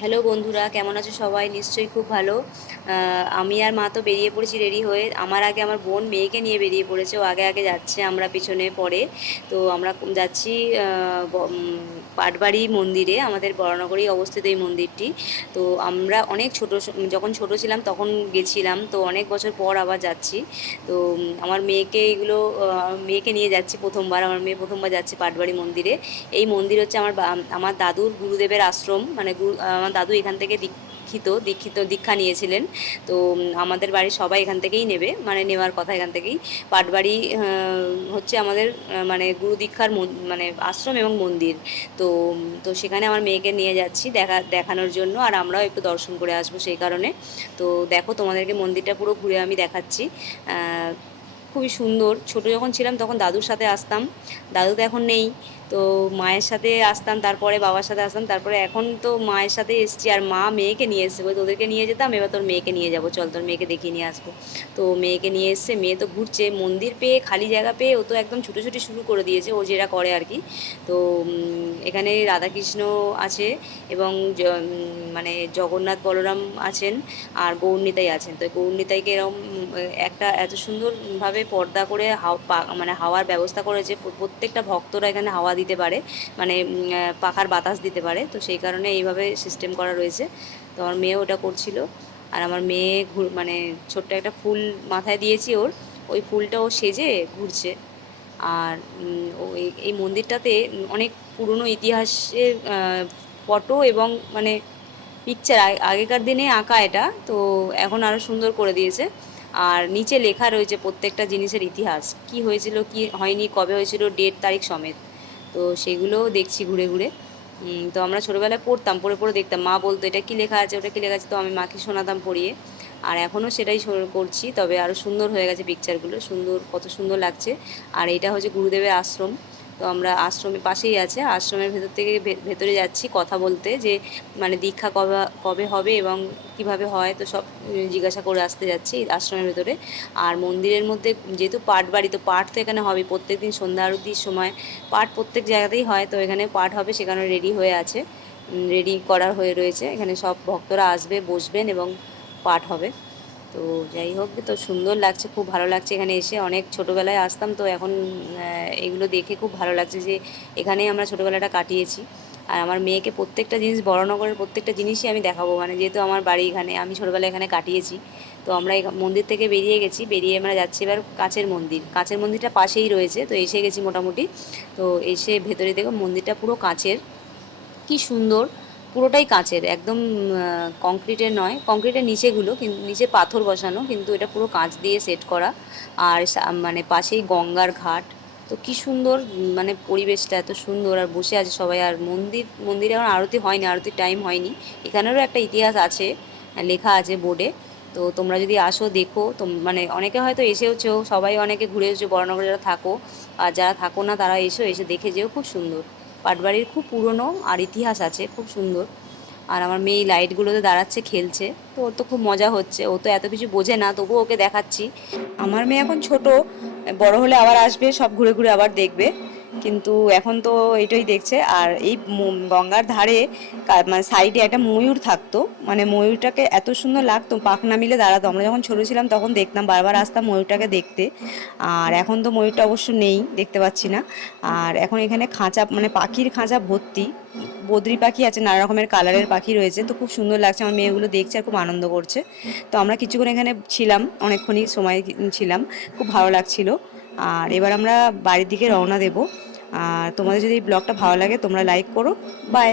Hello বন্ধুরা, কেমন আছো সবাই? নিশ্চয়ই খুব ভালো। আমি আর মা তো বেরিয়ে পড়েছি রেডি হয়ে। আমার আগে আমার বোন মেয়েকে নিয়ে বেরিয়ে পড়েছে, ও আগে আগে যাচ্ছে, আমরা পিছনে পড়ে। তো আমরা যাচ্ছি পাটবাড়ি মন্দিরে, আমাদের বরানগরেই অবস্থিত এই মন্দিরটি। তো আমরা অনেক যখন ছোট ছিলাম তখন গেছিলাম, তো অনেক বছর পর আবার যাচ্ছি। তো আমার মেয়েকে মেয়েকে নিয়ে যাচ্ছি প্রথমবার, আমার মেয়ে প্রথমবার যাচ্ছে পাটবাড়ি মন্দিরে। এই মন্দির হচ্ছে আমার দাদুর গুরুদেবের আশ্রম, মানে আমার দাদু এখান থেকে দীক্ষা নিয়েছিলেন। তো আমাদের বাড়ির সবাই এখান থেকেই নেবে, মানে নেওয়ার কথা এখান থেকেই। পাটবাড়ি হচ্ছে আমাদের মানে গুরু দীক্ষার মানে আশ্রম এবং মন্দির। তো তো সেখানে আমার মেয়েকে নিয়ে যাচ্ছি দেখানোর জন্য, আর আমরাও একটু দর্শন করে আসবো সেই কারণে। তো দেখো, তোমাদেরকে মন্দিরটা পুরো ঘুরে আমি দেখাচ্ছি। খুবই সুন্দর। ছোট যখন ছিলাম তখন দাদুর সাথে আসতাম, দাদু তো এখন নেই। তো মায়ের সাথে আসতাম, তারপরে বাবার সাথে আসতাম, তারপরে এখন তো মায়ের সাথে এসছি। আর মা মেয়েকে নিয়ে এসছে, বলে তোদেরকে নিয়ে যেতাম, এবার তোর মেয়েকে নিয়ে যাবো, চল তোর মেয়েকে দেখিয়ে নিয়ে আসবো। তো মেয়েকে নিয়ে এসছে, মেয়ে তো ঘুরছে মন্দির পেয়ে, খালি জায়গা পেয়ে ও তো একদম ছুটোছুটি শুরু করে দিয়েছে, ও যেটা করে আর কি। তো এখানে রাধাকৃষ্ণ আছে এবং মানে জগন্নাথ বলরাম আছেন, আর গৌরনিতাই আছেন। তো গৌরনিতাইকে এরকম একটা এত সুন্দরভাবে পর্দা করে মানে হাওয়ার ব্যবস্থা করেছে, প্রত্যেকটা ভক্তরা এখানে হাওয়া দিতে পারে, মানে পাখার বাতাস দিতে পারে। তো সেই কারণে এইভাবে সিস্টেম করা রয়েছে। তো আমার মেয়ে ওটা করছিল, আর আমার মেয়ে মানে ছোট্ট একটা ফুল মাথায় দিয়েছি ওর, ওই ফুলটা ও সেজে ঘুরছে। আর এই মন্দিরটাতে অনেক পুরনো ইতিহাসের ফটো এবং মানে পিকচার, আগেকার দিনে আঁকা এটা, তো এখন আরও সুন্দর করে দিয়েছে। আর নিচে লেখা রয়েছে প্রত্যেকটা জিনিসের ইতিহাস, কি হয়েছিল কি হয়নি, কবে হয়েছিল, ডেট তারিখ সমেত। তো সেগুলোও দেখছি ঘুরে ঘুরে। তো আমরা ছোটোবেলায় পড়তাম, পড়ে পড়ে দেখতাম, মা বলতো এটা কী লেখা আছে, ওটা কী লেখা আছে, তো আমি মাকে শোনাতাম পড়িয়ে। আর এখনও সেটাই করছি, তবে আরও সুন্দর হয়ে গেছে পিকচারগুলো, সুন্দর, কত সুন্দর লাগছে। আর এটা হচ্ছে গুরুদেবের আশ্রম। তো আমরা আশ্রমের পাশেই আছে, আশ্রমের ভেতর থেকে ভেতরে যাচ্ছি কথা বলতে, যে মানে দীক্ষা কবে কবে হবে এবং কিভাবে হয়, তো সব জিজ্ঞাসা করে আসতে যাচ্ছি আশ্রমের ভেতরে। আর মন্দিরের মধ্যে যেহেতু পাঠ বাড়ি, তো পাঠ তো এখানে হবে প্রত্যেক দিন সন্ধ্যা আরতির সময়। পাঠ প্রত্যেক জায়গাতেই হয়, তো এখানে পাঠ হবে, সেখানে রেডি হয়ে আছে, রেডি করা হয়ে রয়েছে। এখানে সব ভক্তরা আসবে, বসবেন এবং পাঠ হবে। তো যাই হোক, তো সুন্দর লাগছে, খুব ভালো লাগছে এখানে এসে। অনেক ছোটোবেলায় আসতাম, তো এখন এগুলো দেখে খুব ভালো লাগছে যে এখানেই আমরা ছোটোবেলাটা কাটিয়েছি। আর আমার মেয়েকে প্রত্যেকটা জিনিস, বড়নগরের প্রত্যেকটা জিনিসই আমি দেখাবো, মানে যেহেতু আমার বাড়ি এখানে, আমি ছোটোবেলা এখানে কাটিয়েছি। তো আমরা এই মন্দির থেকে বেরিয়ে গেছি, বেরিয়ে আমরা যাচ্ছি এবার কাছের মন্দির। কাছের মন্দিরটা পাশেই রয়েছে, তো এসে গেছি মোটামুটি। তো এসে ভেতরে দেখো মন্দিরটা পুরো কাচের, কি সুন্দর, পুরোটাই কাচের, একদম কংক্রিটের নয়, কংক্রিটের নিচেগুলো কিন্তু নিচে পাথর বসানো, কিন্তু এটা পুরো কাঁচ দিয়ে সেট করা। আর মানে পাশেই গঙ্গার ঘাট। তো কি সুন্দর, মানে পরিবেশটা এত সুন্দর, আর বসে আছে সবাই। আর মন্দিরে এখন আরতি হয়নি, আরতির টাইম হয়নি। এখানেরও একটা ইতিহাস আছে, লেখা আছে বোর্ডে। তো তোমরা যদি আসো দেখো, তো মানে অনেকে হয়তো এসেওছো, সবাই অনেকে ঘুরে এসেছো বরানগরে যারা থাকো, আর যারা থাকো না তারা এসে দেখে যেও, খুব সুন্দর। পাটবাড়ির খুব পুরনো আর ইতিহাস আছে, খুব সুন্দর। আর আমার মেয়ে লাইটগুলোতে দাঁড়াচ্ছে, খেলছে, তো ওর তো খুব মজা হচ্ছে, ও তো এত কিছু বোঝে না, তবুও ওকে দেখাচ্ছি। আমার মেয়ে এখন ছোট, বড় হলে আবার আসবে, সব ঘুরে ঘুরে আবার দেখবে, কিন্তু এখন তো এইটাই দেখছে। আর এই গঙ্গার ধারে মানে সাইডে একটা ময়ূর থাকতো, মানে ময়ূরটাকে এত সুন্দর লাগতো, পাখনা মিলে দাঁড়াতো। আমরা যখন ছোট ছিলাম তখন দেখতাম, বারবার আসতাম ময়ূরটাকে দেখতে। আর এখন তো ময়ূরটা অবশ্য নেই, দেখতে পাচ্ছি না। আর এখন এখানে খাঁচা, মানে পাখির খাঁচা ভর্তি, বদ্রি পাখি আছে, নানা রকমের কালারের পাখি রয়েছে, তো খুব সুন্দর লাগছে। আমার মেয়েগুলো দেখছে আর খুব আনন্দ করছে। তো আমরা কিছুক্ষণ এখানে ছিলাম, অনেকক্ষণই সময় ছিলাম, খুব ভালো লাগছিল। আর এবার আমরা বাড়ির দিকে রওনা দেব। আর তোমাদের যদি এই ব্লগটা ভালো লাগে তোমরা লাইক করো। বাই।